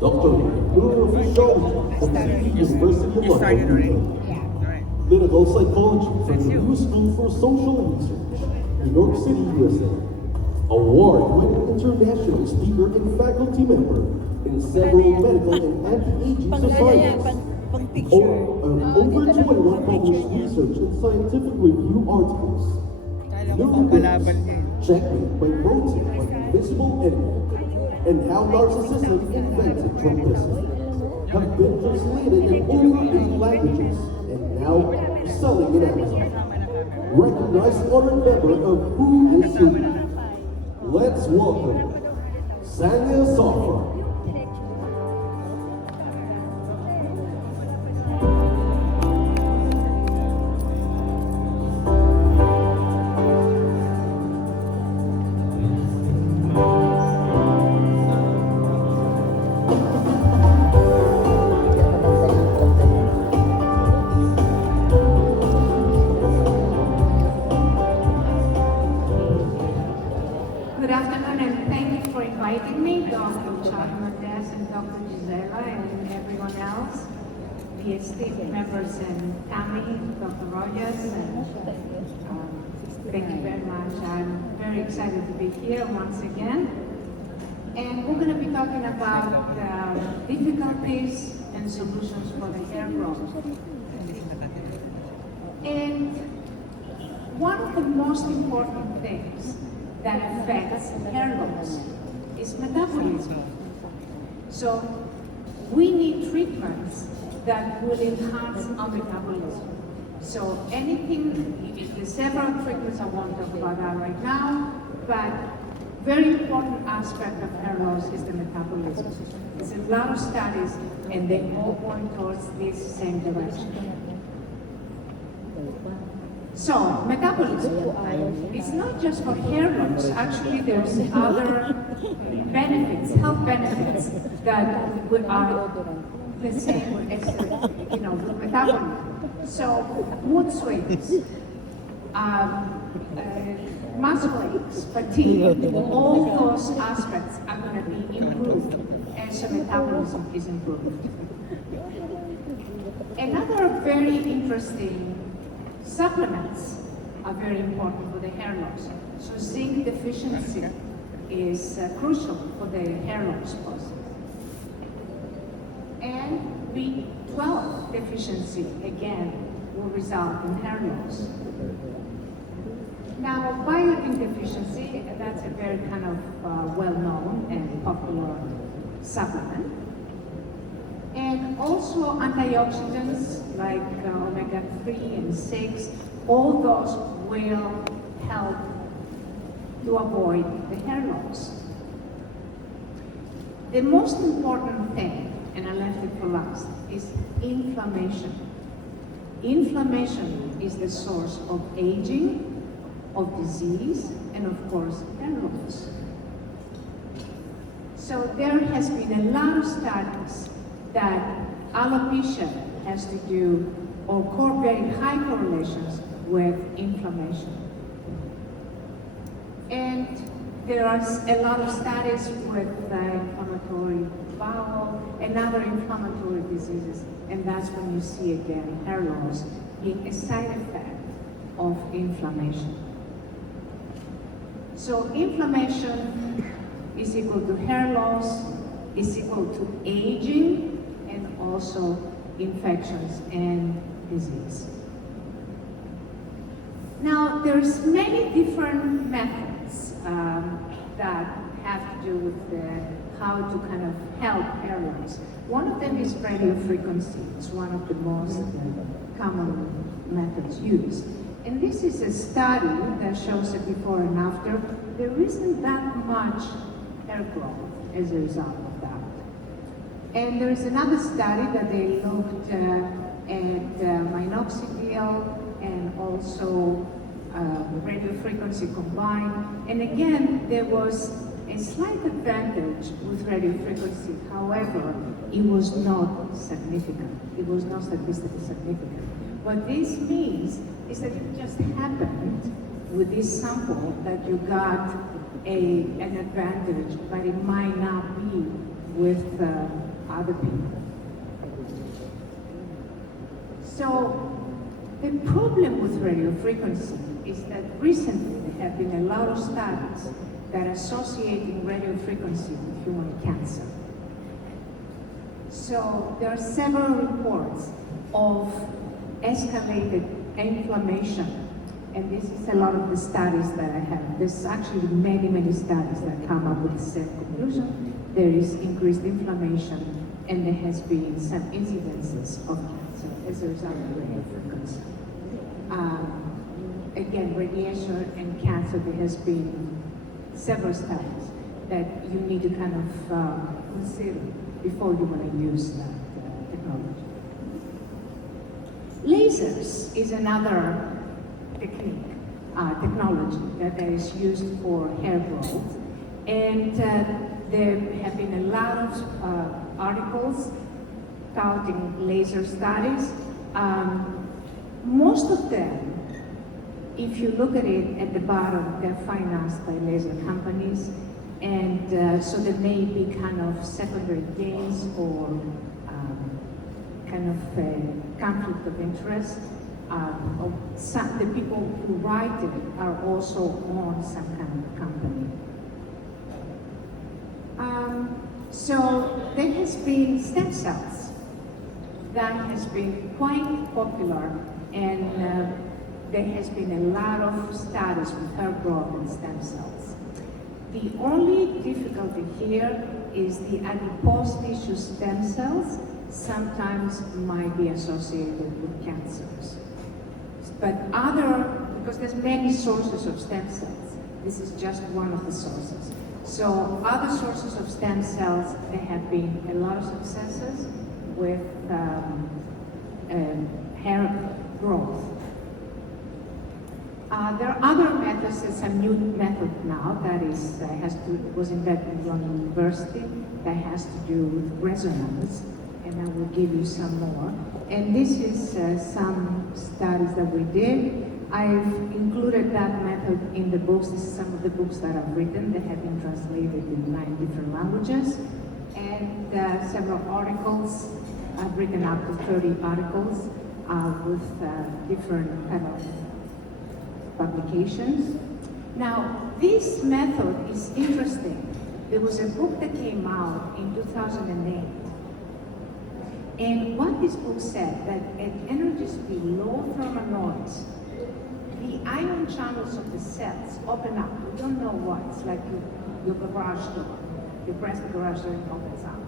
Dr. Neurophysiology from the University of London. Clinical psychology from the New School for Social Research, New York City, USA. Award-winning international speaker and faculty member in several medical and anti-aging societies. Over 21 published research and scientific review articles. Checkmate by protein by invisible enemy, and how narcissism invented Trumpism have been translated in over 8 languages and now selling in Amazon. Recognized honored member of Who is Who. Let's welcome Xanya Sofra. Good afternoon, and thank you for inviting me, Dr. Charles and Dr. Gisela, and everyone else, Ph.D. members and family, Dr. Rogers, and thank you very much. I'm very excited to be here once again. And we're going to be talking about difficulties and solutions for the hair growth. And one of the most important things that affects hair loss is metabolism. So we need treatments that will enhance our metabolism. So there's several treatments I won't talk about that right now, but very important aspect of hair loss is the metabolism. There's a lot of studies and they all point towards this same direction. So, metabolism, it's not just for hair loss. Actually, there's other benefits, health benefits that are the same as, metabolism. So, mood swings, muscle aches, fatigue, all those aspects are going to be improved as your metabolism is improved. Another very interesting supplements are very important for the hair loss. So zinc deficiency is crucial for the hair loss process. And B12 deficiency, again, will result in hair loss. Now, biotin deficiency, that's a very kind of well-known and popular supplement. And also antioxidants like omega-3 and 6, all those will help to avoid the hair loss. The most important thing, and I left it for last, is inflammation. Inflammation is the source of aging, of disease, and of course, hair loss. So there has been a lot of studies that alopecia has to do, or very high correlations with inflammation. And there are a lot of studies with inflammatory bowel and other inflammatory diseases, and that's when you see again hair loss being a side effect of inflammation. So inflammation is equal to hair loss, is equal to aging, and also infections and disease. Now, there's many different methods that have to do with how to kind of help hair loss. One of them is radiofrequency. It's one of the most common methods used. And this is a study that shows a before and after. There isn't that much hair growth as a result of that. And there is another study that they looked at minoxidil and also radiofrequency combined. And again, there was a slight advantage with radiofrequency. However, it was not significant. It was not statistically significant. What this means is that it just happened with this sample that you got an advantage, but it might not be with other people. So the problem with radio frequency is that recently there have been a lot of studies that are associating radio frequency with human cancer. So there are several reports of escalated inflammation, and this is a lot of the studies that I have. There's actually many, many studies that come up with the same conclusion. There is increased inflammation, and there has been some incidences of cancer as a result of radio frequency. Again, radiation and cancer, there has been several studies that you need to kind of consider before you want to use that technology. Lasers is another technology that is used for hair growth, and there have been a lot of articles touting laser studies. Most of them, if you look at it at the bottom, they're financed by laser companies, and so there may be kind of secondary gains or kind of a conflict of interest. The people who write it are also on some kind of company. So there has been stem cells. That has been quite popular, and there has been a lot of studies with hair growth and stem cells. The only difficulty here is the adipose tissue stem cells sometimes might be associated with cancers. But because there's many sources of stem cells, this is just one of the sources. So other sources of stem cells, there have been a lot of successes with hair growth. There are other methods. There's a new method now that was invented at London University that has to do with resonance, and I will give you some more. And this is some studies that we did. I've included that method in the books. This is some of the books that I've written that have been translated in 9 different languages, and several articles. I've written up to 30 articles with different kind of publications. Now, this method is interesting. There was a book that came out in 2008. And what this book said, that at energies below thermal noise, the ion channels of the cells open up. You don't know what. It's like your garage door. You press the garage door and it opens up.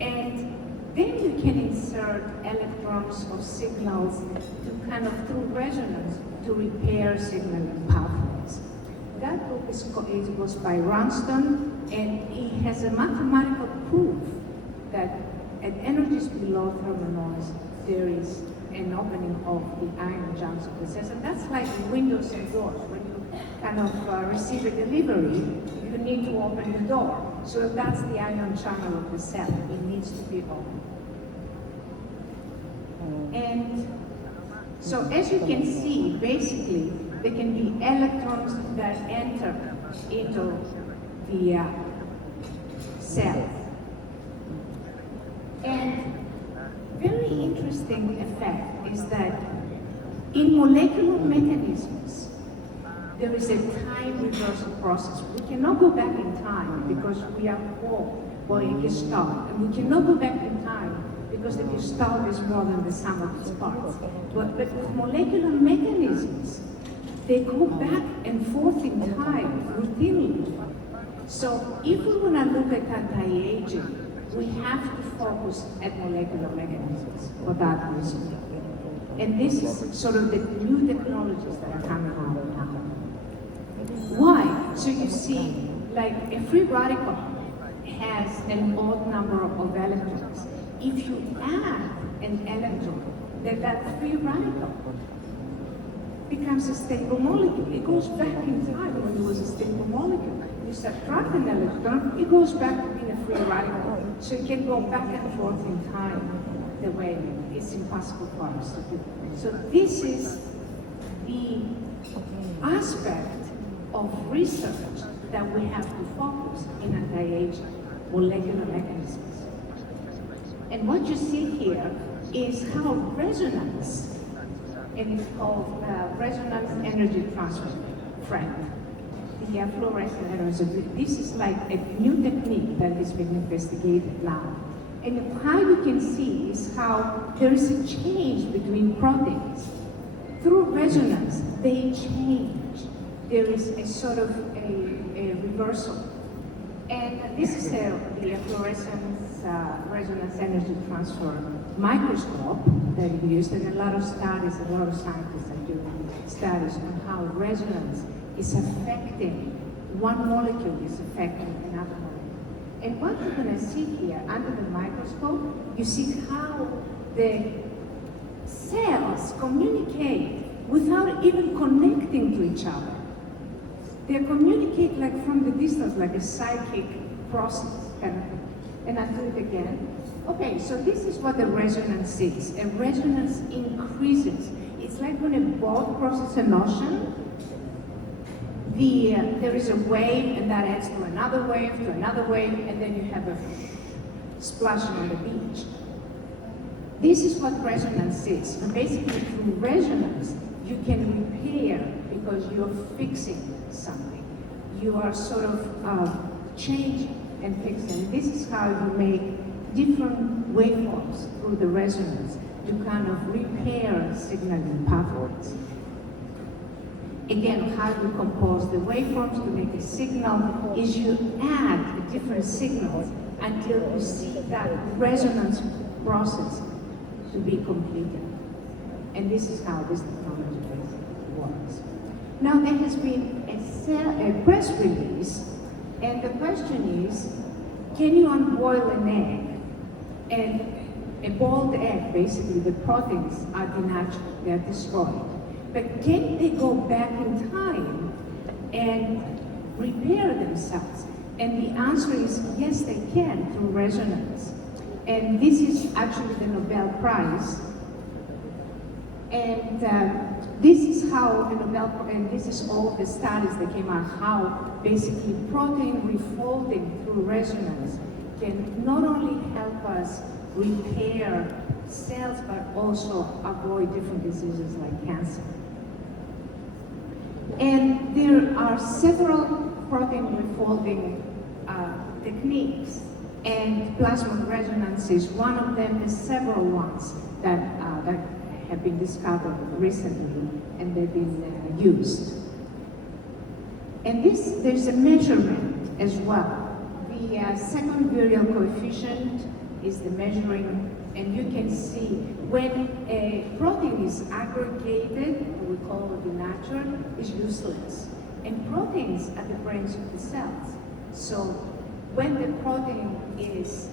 And then you can insert electrons or signals to kind of, through resonance, to repair signaling pathways. That book was by Ranston, and he has a mathematical proof that at energies below thermal noise, there is an opening of the ion channels of the cells. And that's like windows and doors. When you kind of receive a delivery, you need to open the door. So that's the ion channel of the cell. It needs to be open. And so as you can see, basically, there can be electrons that enter into the cell. And very interesting effect is that in molecular mechanisms, there is a time reversal process. We cannot go back in time because we are whole or a gestalt, and we cannot go back in time because the gestalt is more than the sum of its parts. But with molecular mechanisms, they go back and forth in time routinely. So if we want to look at anti-aging, we have to focus at molecular mechanisms for that reason. And this is sort of the new technologies that are coming out now. Why? So you see, like a free radical has an odd number of electrons. If you add an electron, then that free radical becomes a stable molecule. It goes back in time when it was a stable molecule. You subtract an electron, it goes back to being a free radical. So it can go back and forth in time the way it's impossible for us to do. So this is the aspect of research that we have to focus in anti-aging, molecular mechanisms. And what you see here is how resonance, and it's called resonance energy transfer, the fluorescent energy. This is like a new technique that has been investigated now. And how you can see is how there is a change between proteins. Through resonance, they change. There is a sort of a reversal. And this is the fluorescence resonance energy transfer microscope that we used, and a lot of studies, a lot of scientists are doing studies on how resonance is affecting, one molecule is affecting another molecule. And what you're going to see here under the microscope, you see how the cells communicate without even connecting to each other. They communicate like from the distance, like a psychic process kind of thing. And I'll do it again. Okay, so this is what the resonance is. A resonance increases. It's like when a boat crosses an ocean, there is a wave, and that adds to another wave, and then you have a splashing on the beach. This is what resonance is. And basically, through resonance, you can repair because you're fixing something. You are sort of changing and fixing. This is how you make different waveforms through the resonance to kind of repair signaling pathways. Again, how you compose the waveforms to make a signal is you add different signals until you see that resonance process to be completed. And this is how this technology works. Now, there has been a press release, and the question is, can you unboil an egg? And a boiled egg, basically, the proteins are denatured, they are destroyed. But can they go back in time and repair themselves? And the answer is yes, they can through resonance. And this is actually the Nobel Prize. And this is how the Nobel, and this is all the studies that came out, how basically protein refolding through resonance can not only help us repair cells, but also avoid different diseases like cancer. And there are several protein refolding techniques, and plasma resonance is one of them. There's several ones that have been discovered recently, and they've been used. And there's a measurement as well. The second virial coefficient is the measuring, and you can see when a protein is aggregated, we call it denatured, is useless. And proteins are the brains of the cells. So when the protein is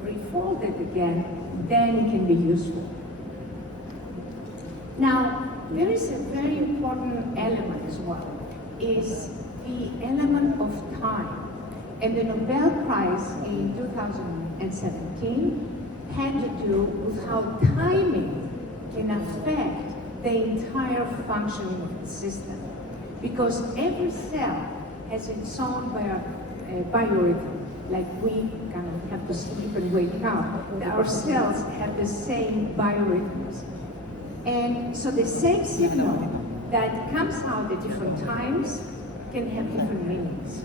refolded again, then it can be useful. Now, there is a very important element as well, is the element of time. And the Nobel Prize in 2017 had to do with how timing can affect the entire functioning of the system. Because every cell has its own biorhythm. Like we kind of have to sleep and wake up. Our cells have the same biorhythms. And so the same signal that comes out at different times can have different meanings.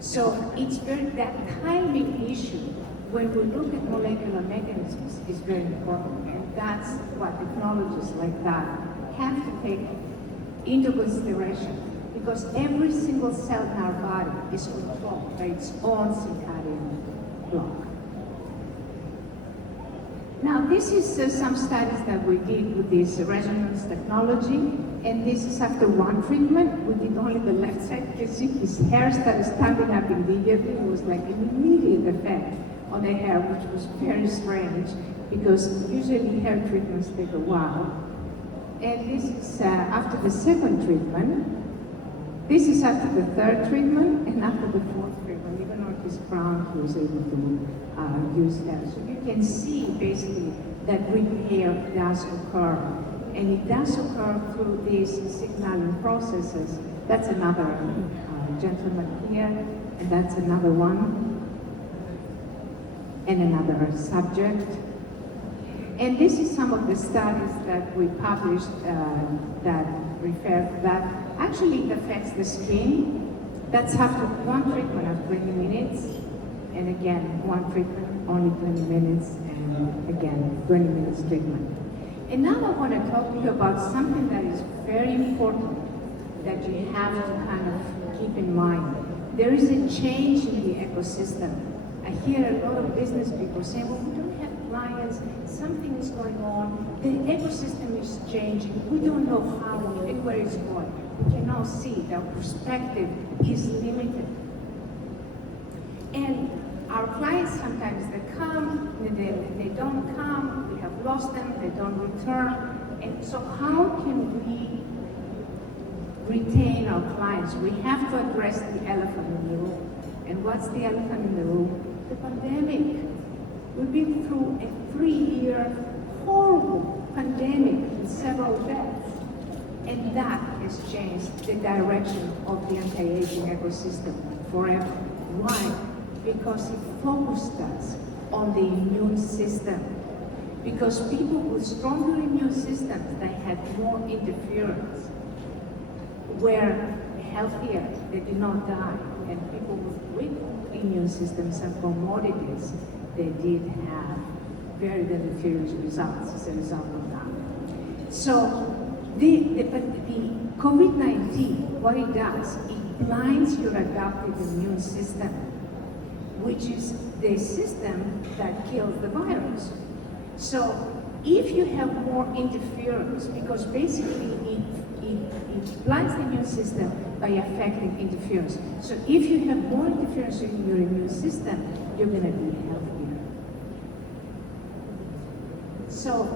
So it's that timing issue, when we look at molecular mechanisms, is very important. And that's what technologies like that have to take into consideration. Because every single cell in our body is controlled by its own circadian clock. Now, this is some studies that we did with this resonance technology, and this is after one treatment. We did only the left side. You can see his hair started standing up immediately. It was like an immediate effect on the hair, which was very strange, because usually hair treatments take a while. And this is after the second treatment. This is after the third treatment, and after the fourth treatment. Even on his crown, he was able to use that. So you can see basically that repair does occur. And it does occur through these signaling processes. That's another gentleman here, and that's another one. and another subject. And this is some of the studies that we published that refer that actually it affects the skin. That's after one treatment of 20 minutes, and again, one treatment, only 20 minutes, and again, 20 minutes treatment. And now I want to talk to you about something that is very important that you have to kind of keep in mind. There is a change in the ecosystem. I hear a lot of business people saying, well, we don't have clients, something is going on, the ecosystem is changing, we don't know how and where it's going. We can now see that our perspective is limited. And our clients sometimes they come, they don't come, we have lost them, they don't return. And so how can we retain our clients? We have to address the elephant in the room. And what's the elephant in the room? The pandemic. We've been through a 3-year horrible pandemic with several deaths. And that has changed the direction of the anti-aging ecosystem forever. Why? Because it focused us on the immune system. Because people with stronger immune systems, they had more interference, were healthier, they did not die. And people with weak immune systems and comorbidities, they did have very deleterious results as a result of that. So the COVID-19, what it does, it blinds your adaptive immune system, which is the system that kills the virus. So if you have more interference, because basically it blinds the immune system by affecting interference. So if you have more interference in your immune system, you're going to be healthier. So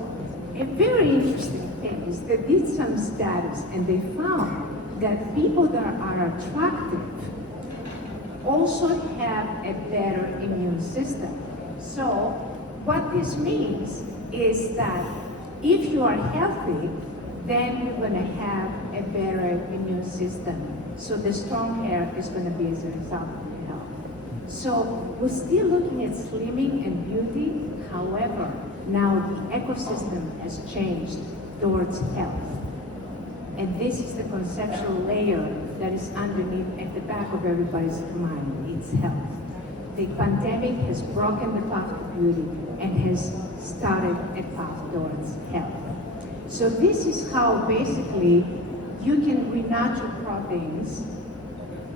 a very interesting thing is they did some studies and they found that people that are attractive also have a better immune system. So what this means is that if you are healthy, then you're going to have a better immune system. So the strong hair is going to be as a result of your health. So we're still looking at slimming and beauty. However, now the ecosystem has changed towards health. And this is the conceptual layer that is underneath at the back of everybody's mind. It's health. The pandemic has broken the path to beauty and has started a path towards health. So this is how basically you can renature proteins,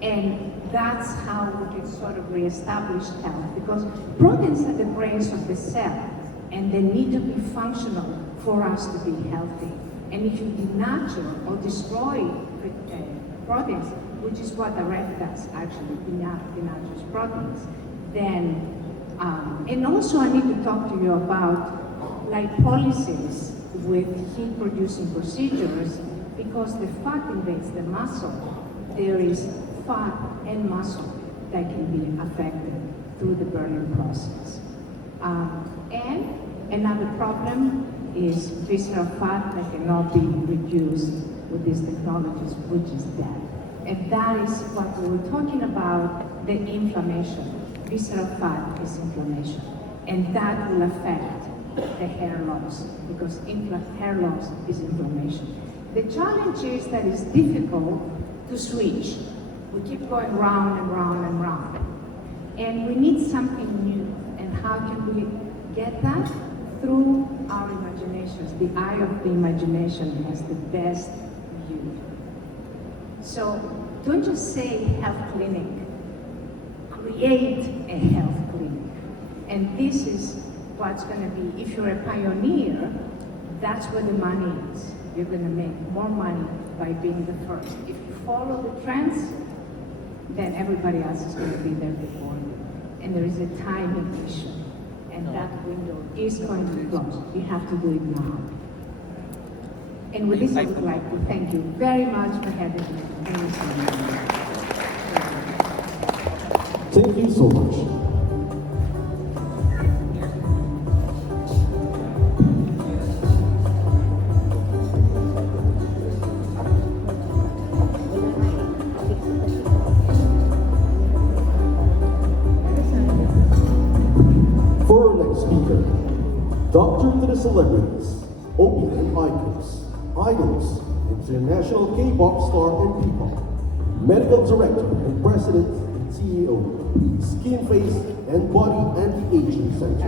and that's how we can sort of reestablish health, because proteins are the brains of the cell and they need to be functional for us to be healthy. And if you denature or destroy proteins, which is what the red does actually, denatures proteins, then, and also I need to talk to you about lipolysis with heat-producing procedures, because the fat invades the muscle. There is fat and muscle that can be affected through the burning process. And another problem is visceral fat that cannot be reduced with these technologies, which is death. And that is what we were talking about, the inflammation. Visceral fat is inflammation. And that will affect the hair loss, because hair loss is inflammation. The challenge is that it's difficult to switch. We keep going round and round and round. And we need something new. And how can we get that? Through our imaginations. The eye of the imagination has the best view. So don't just say health clinic. Create a health clinic. And this is what's going to be, if you're a pioneer, that's where the money is. You're going to make more money by being the first. If you follow the trends, then everybody else is going to be there before you. And there is a timing issue. And that window is going to close. You have to do it now. And with this, I would like to thank you very much for having me. Thank you so much. Thank you so much. Doctor to the celebrities, OPM icons, idols, international K-pop star and P-pop, medical director and president and CEO, skin, face, and body anti-aging center.